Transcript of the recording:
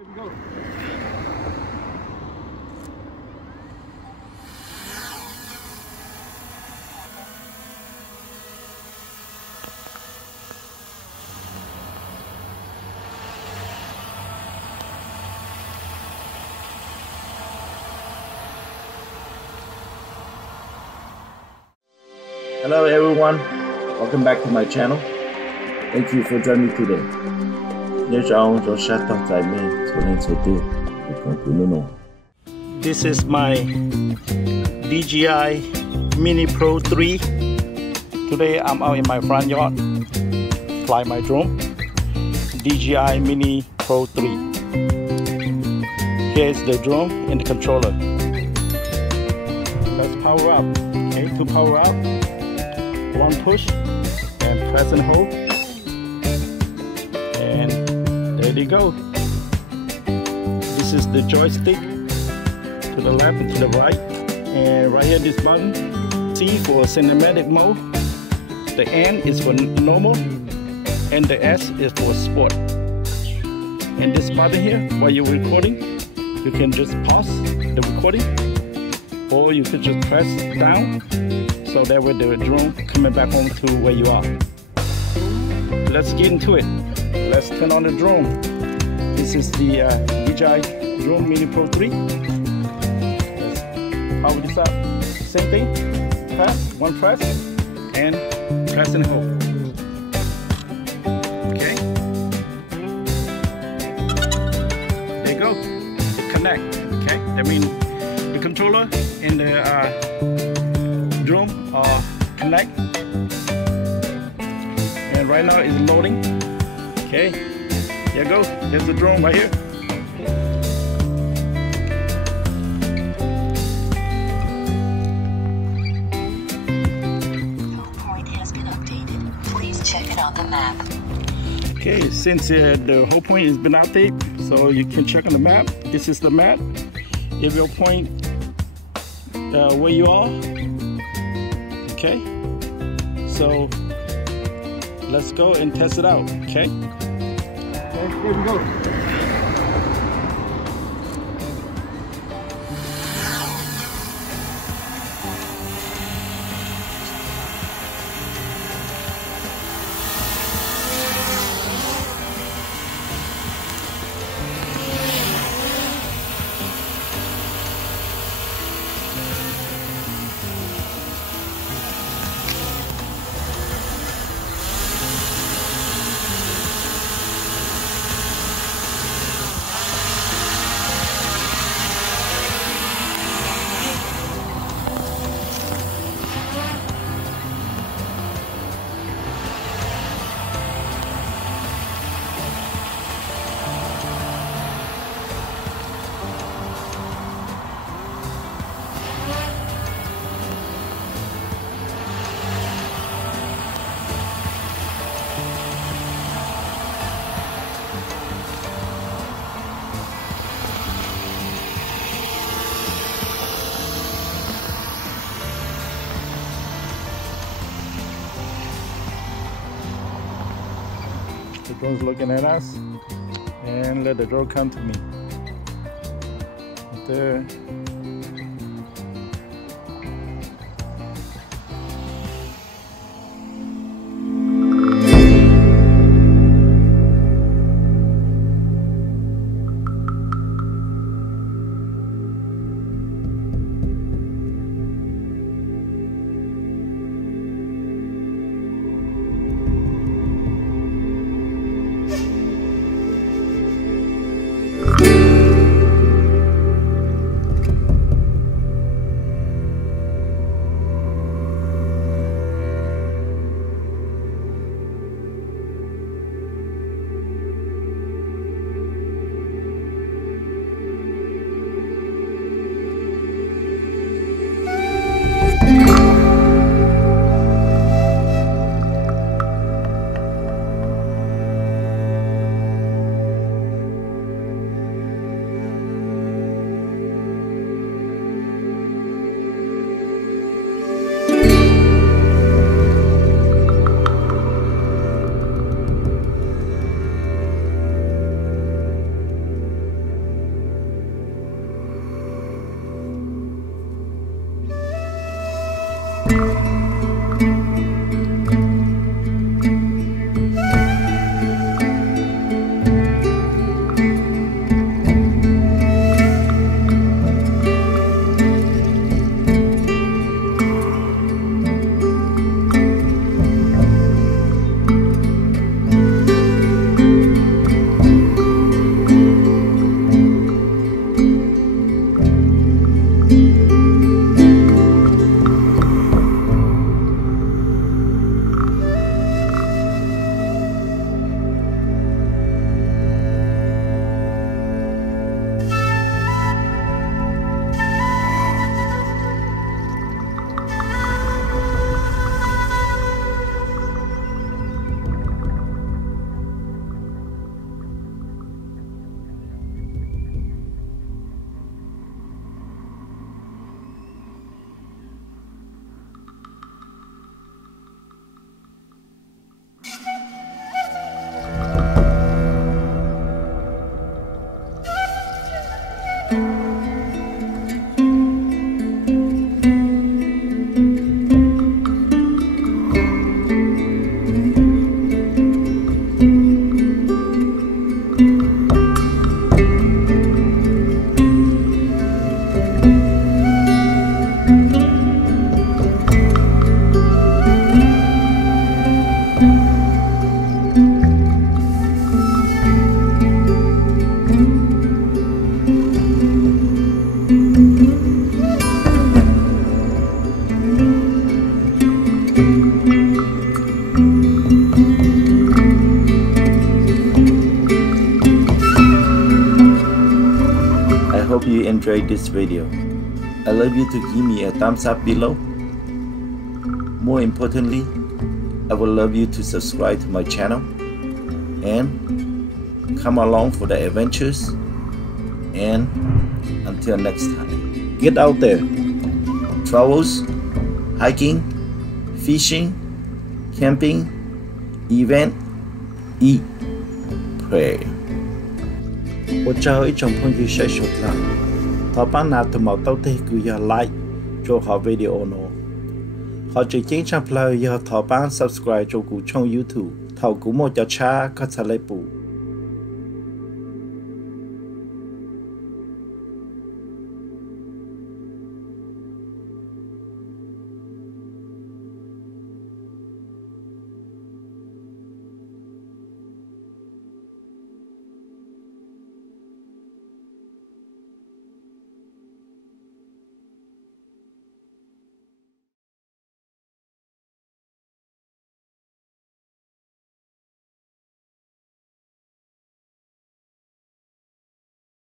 Here we go. Hello everyone, welcome back to my channel. Thank you for joining me today. This is my DJI MINI PRO 3. Today I'm out in my front yard, fly my drone. DJI MINI PRO 3. Here's the drone and the controller. Let's power up. Okay, to power up, one push and press and hold, and there you go. This is the joystick to the left and to the right, and right here this button C for cinematic mode, the N is for normal, and the S is for sport. And this button here, while you're recording, you can just pause the recording, or you could just press down, so that way the drone coming back home to where you are. Let's get into it. Let's turn on the drone. This is the DJI Drone Mini Pro 3. Let's power this up. Same thing. Press, one press, and press and hold. Okay. There you go. It connect. Okay. That means the controller and the drone are connect, and right now it's loading. Okay, here you go. There's the drone right here. Point has been updated. Please check it on the map. Okay, since the whole point has been updated, so you can check on the map. This is the map. If your point where you are. Okay, so let's go and test it out. Okay, Okay, here we go. the drone's looking at us, and let the drone come to me. Right there. Hope you enjoyed this video. I love you to give me a thumbs up below. More importantly, I would love you to subscribe to my channel and come along for the adventures. And until next time, get out there, travels, hiking, fishing, camping, event, eat, pray. 我最後一種朋友細數啦，頭班拿同毛到底佢要 like 做好 video 咯，或者經常 play 要頭班 subscribe 做古創 YouTube，頭古冇就差佢出嚟補。